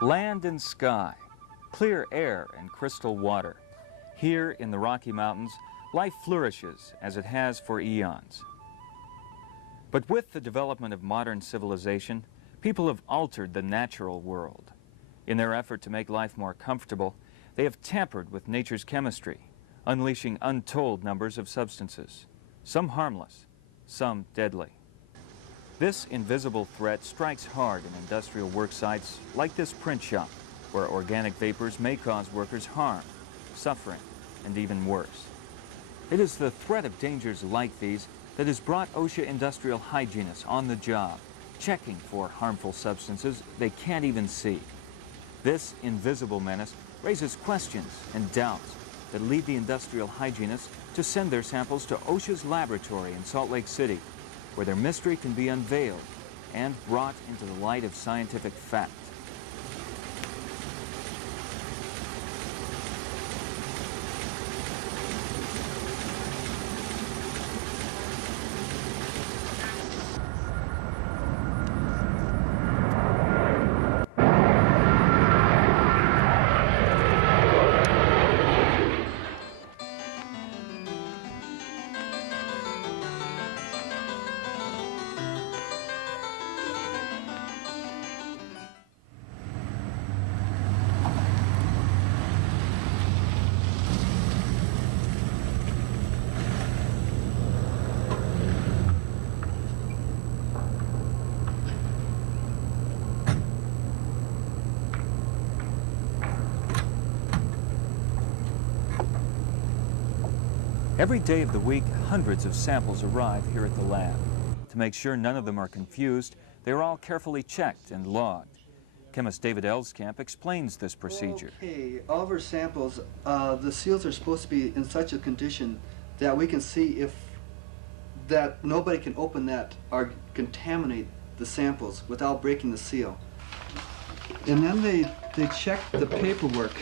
Land and sky, clear air and crystal water. Here in the Rocky Mountains, life flourishes as it has for eons. But with the development of modern civilization, people have altered the natural world. In their effort to make life more comfortable, they have tampered with nature's chemistry, unleashing untold numbers of substances, some harmless, some deadly. This invisible threat strikes hard in industrial work sites like this print shop, where organic vapors may cause workers harm, suffering, and even worse. It is the threat of dangers like these that has brought OSHA industrial hygienists on the job, checking for harmful substances they can't even see. This invisible menace raises questions and doubts that lead the industrial hygienists to send their samples to OSHA's laboratory in Salt Lake City, where their mystery can be unveiled and brought into the light of scientific fact. Every day of the week, hundreds of samples arrive here at the lab. To make sure none of them are confused, they are all carefully checked and logged. Chemist David Elskamp explains this procedure. Okay, all of our samples, the seals are supposed to be in such a condition that we can see if that nobody can open that or contaminate the samples without breaking the seal. And then they check the paperwork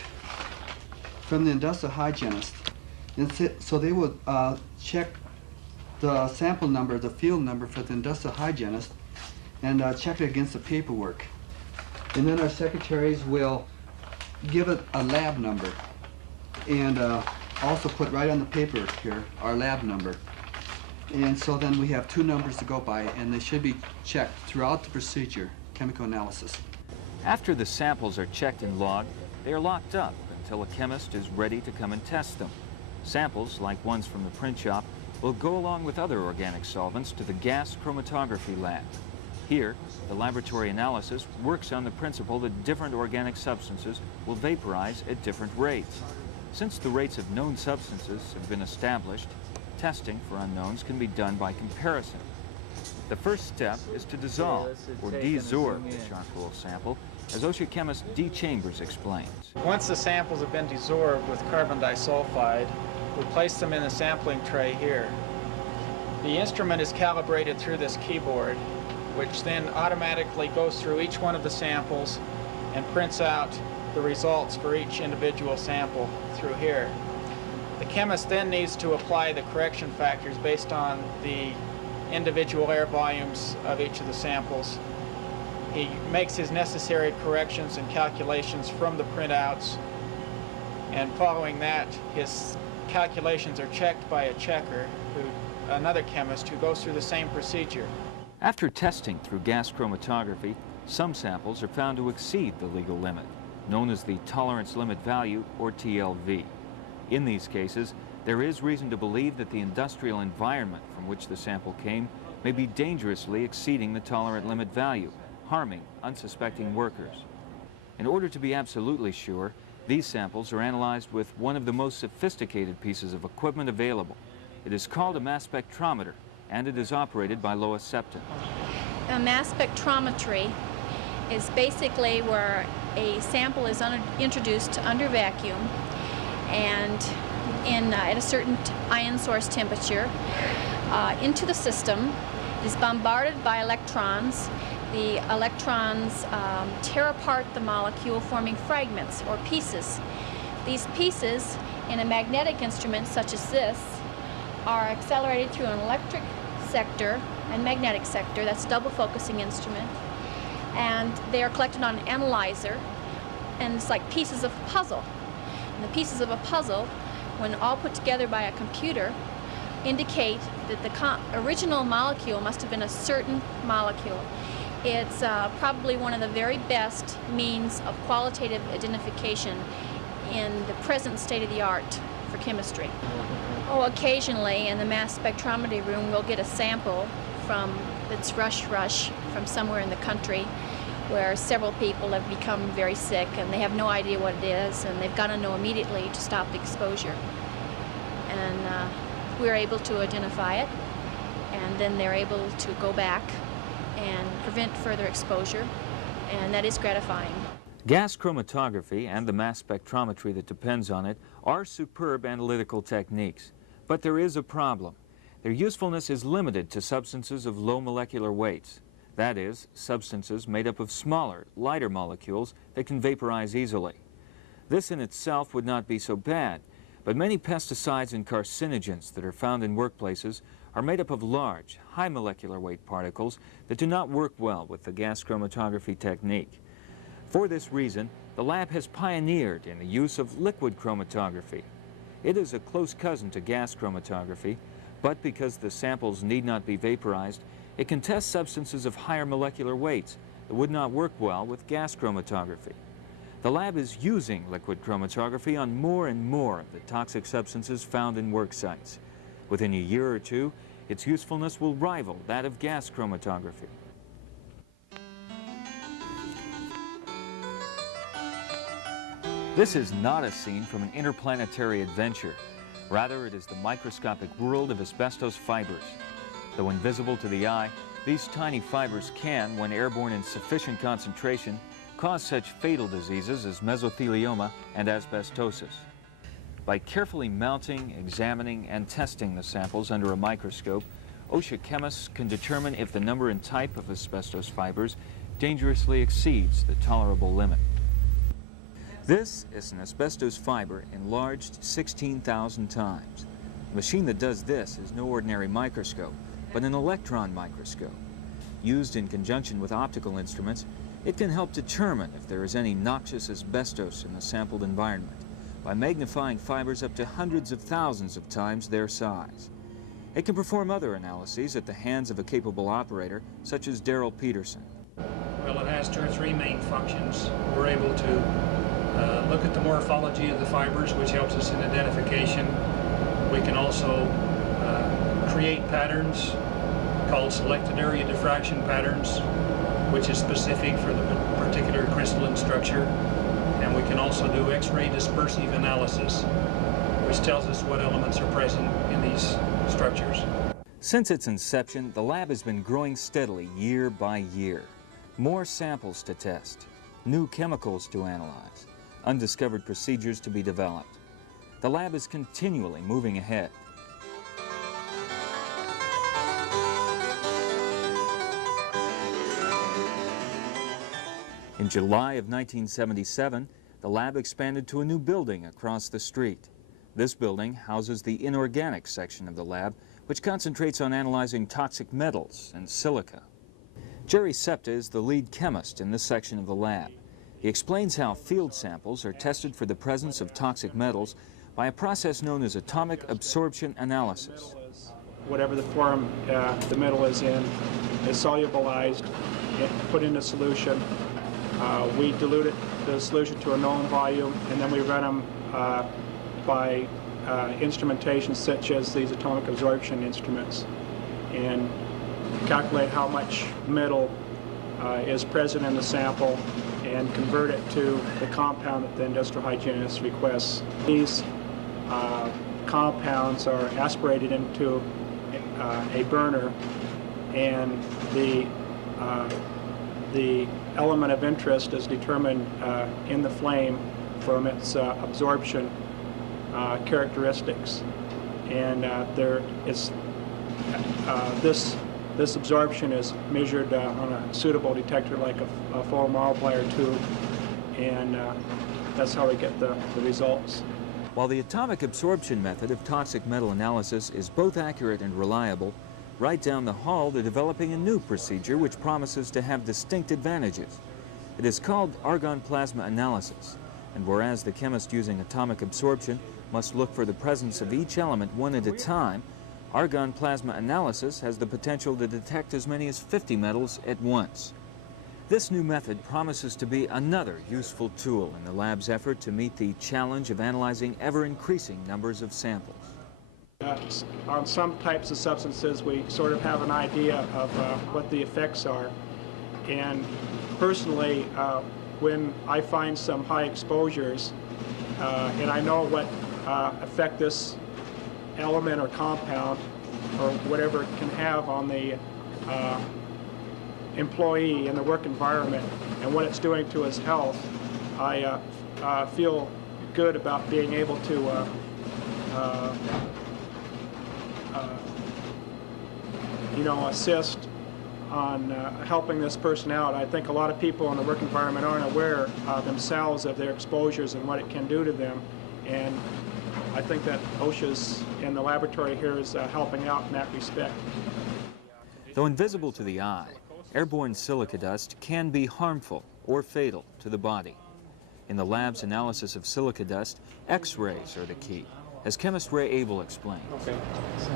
from the industrial hygienist. And so they will check the sample number, the field number for the industrial hygienist, and check it against the paperwork. And then our secretaries will give it a lab number, and also put right on the paper here our lab number. And so then we have two numbers to go by, and they should be checked throughout the procedure, chemical analysis. After the samples are checked and logged, they are locked up until a chemist is ready to come and test them. Samples, like ones from the print shop, will go along with other organic solvents to the gas chromatography lab. Here, the laboratory analysis works on the principle that different organic substances will vaporize at different rates. Since the rates of known substances have been established, testing for unknowns can be done by comparison. The first step is to dissolve or desorb the charcoal sample, as OSHA chemist D. Chambers explains. Once the samples have been desorbed with carbon disulfide, we place them in a sampling tray here. The instrument is calibrated through this keyboard, which then automatically goes through each one of the samples and prints out the results for each individual sample through here. The chemist then needs to apply the correction factors based on the individual air volumes of each of the samples. He makes his necessary corrections and calculations from the printouts, and following that, his calculations are checked by a checker, another chemist, who goes through the same procedure. After testing through gas chromatography, some samples are found to exceed the legal limit, known as the tolerance limit value, or TLV. In these cases, there is reason to believe that the industrial environment from which the sample came may be dangerously exceeding the tolerant limit value, harming unsuspecting workers. In order to be absolutely sure, these samples are analyzed with one of the most sophisticated pieces of equipment available. It is called a mass spectrometer, and it is operated by Lois Septon. A mass spectrometry is basically where a sample is introduced under vacuum and at a certain ion source temperature into the system. It is bombarded by electrons. The electrons tear apart the molecule, forming fragments or pieces. These pieces, in a magnetic instrument such as this, are accelerated through an electric sector and magnetic sector. That's a double focusing instrument. And they are collected on an analyzer. and it's like pieces of a puzzle. And the pieces of a puzzle, when all put together by a computer, indicate that the original molecule must have been a certain molecule. It's probably one of the very best means of qualitative identification in the present state of the art for chemistry. Oh, occasionally in the mass spectrometry room we'll get a sample that's rush from somewhere in the country where several people have become very sick and they have no idea what it is, and they've got to know immediately to stop the exposure. And we're able to identify it, and then they're able to go back and prevent further exposure, and that is gratifying. Gas chromatography and the mass spectrometry that depends on it are superb analytical techniques, but there is a problem. Their usefulness is limited to substances of low molecular weights. That is, substances made up of smaller, lighter molecules that can vaporize easily. This in itself would not be so bad, but many pesticides and carcinogens that are found in workplaces are made up of large, high molecular weight particles that do not work well with the gas chromatography technique. For this reason, the lab has pioneered in the use of liquid chromatography. It is a close cousin to gas chromatography, but because the samples need not be vaporized, it can test substances of higher molecular weights that would not work well with gas chromatography. The lab is using liquid chromatography on more and more of the toxic substances found in work sites. Within a year or two, its usefulness will rival that of gas chromatography. This is not a scene from an interplanetary adventure. Rather, it is the microscopic world of asbestos fibers. Though invisible to the eye, these tiny fibers can, when airborne in sufficient concentration, cause such fatal diseases as mesothelioma and asbestosis. By carefully mounting, examining, and testing the samples under a microscope, OSHA chemists can determine if the number and type of asbestos fibers dangerously exceeds the tolerable limit. This is an asbestos fiber enlarged 16,000 times. The machine that does this is no ordinary microscope, but an electron microscope. Used in conjunction with optical instruments, it can help determine if there is any noxious asbestos in the sampled environment by magnifying fibers up to hundreds of thousands of times their size. It can perform other analyses at the hands of a capable operator, such as Daryl Peterson. Well, it has 2 or 3 main functions. We're able to look at the morphology of the fibers, which helps us in identification. We can also create patterns called selected area diffraction patterns, which is specific for the particular crystalline structure. And we can also do X-ray dispersive analysis, which tells us what elements are present in these structures. Since its inception, the lab has been growing steadily year by year. More samples to test, new chemicals to analyze, undiscovered procedures to be developed. The lab is continually moving ahead. In July of 1977, the lab expanded to a new building across the street. This building houses the inorganic section of the lab, which concentrates on analyzing toxic metals and silica. Jerry Septa is the lead chemist in this section of the lab. He explains how field samples are tested for the presence of toxic metals by a process known as atomic absorption analysis. Whatever the form the metal is in is solubilized, put into solution. We dilute the solution to a known volume, and then we run them by instrumentation such as these atomic absorption instruments, and calculate how much metal is present in the sample and convert it to the compound that the industrial hygienist requests. These compounds are aspirated into a burner, and the element of interest is determined in the flame from its absorption characteristics, and there is this absorption is measured on a suitable detector like a full multiplier tube, and that's how we get the results. While the atomic absorption method of toxic metal analysis is both accurate and reliable, right down the hall they're developing a new procedure which promises to have distinct advantages. It is called argon plasma analysis, and whereas the chemist using atomic absorption must look for the presence of each element one at a time, argon plasma analysis has the potential to detect as many as 50 metals at once. This new method promises to be another useful tool in the lab's effort to meet the challenge of analyzing ever-increasing numbers of samples. On some types of substances, we sort of have an idea of what the effects are. And personally, when I find some high exposures, and I know what effect this element or compound or whatever it can have on the employee in the work environment and what it's doing to his health, I feel good about being able to assist on helping this person out. I think a lot of people in the work environment aren't aware themselves of their exposures and what it can do to them, and I think that OSHA's in the laboratory here is helping out in that respect. Though invisible to the eye, airborne silica dust can be harmful or fatal to the body. In the lab's analysis of silica dust, X-rays are the key, as chemist Ray Abel explained. Okay. So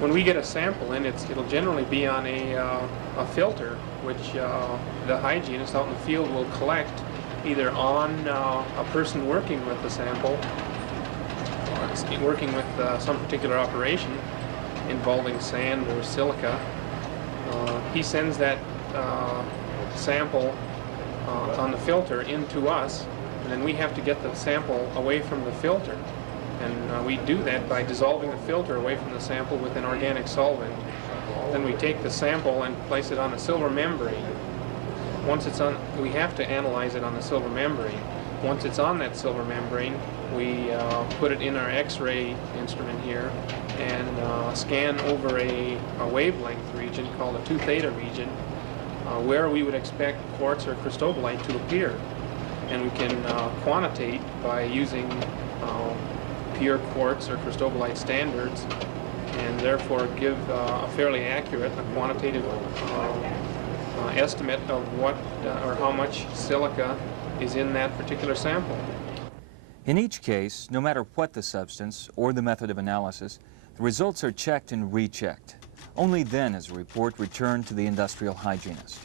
when we get a sample in, it'll generally be on a filter, which the hygienist out in the field will collect either on a person working with the sample, or working with some particular operation involving sand or silica. He sends that sample on the filter into us, and then we have to get the sample away from the filter. And we do that by dissolving the filter away from the sample with an organic solvent. Then we take the sample and place it on a silver membrane. Once it's on, we have to analyze it on the silver membrane. Once it's on that silver membrane, we put it in our X-ray instrument here and scan over a wavelength region called a 2 theta region, where we would expect quartz or cristobalite to appear. And we can quantitate by using pure quartz or cristobalite standards, and therefore give a fairly accurate, a quantitative estimate of what or how much silica is in that particular sample. In each case, no matter what the substance or the method of analysis, the results are checked and rechecked. Only then is a report returned to the industrial hygienist.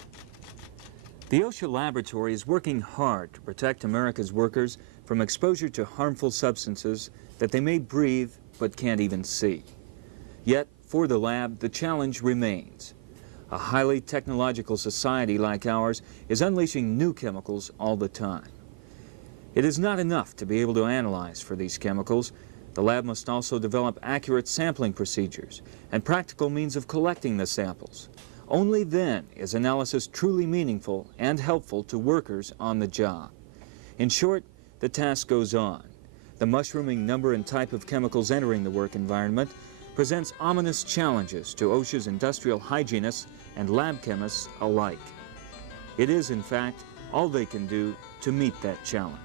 The OSHA laboratory is working hard to protect America's workers from exposure to harmful substances that they may breathe but can't even see. Yet, for the lab, the challenge remains. A highly technological society like ours is unleashing new chemicals all the time. It is not enough to be able to analyze for these chemicals. The lab must also develop accurate sampling procedures and practical means of collecting the samples. Only then is analysis truly meaningful and helpful to workers on the job. In short, the task goes on. The mushrooming number and type of chemicals entering the work environment presents ominous challenges to OSHA's industrial hygienists and lab chemists alike. It is, in fact, all they can do to meet that challenge.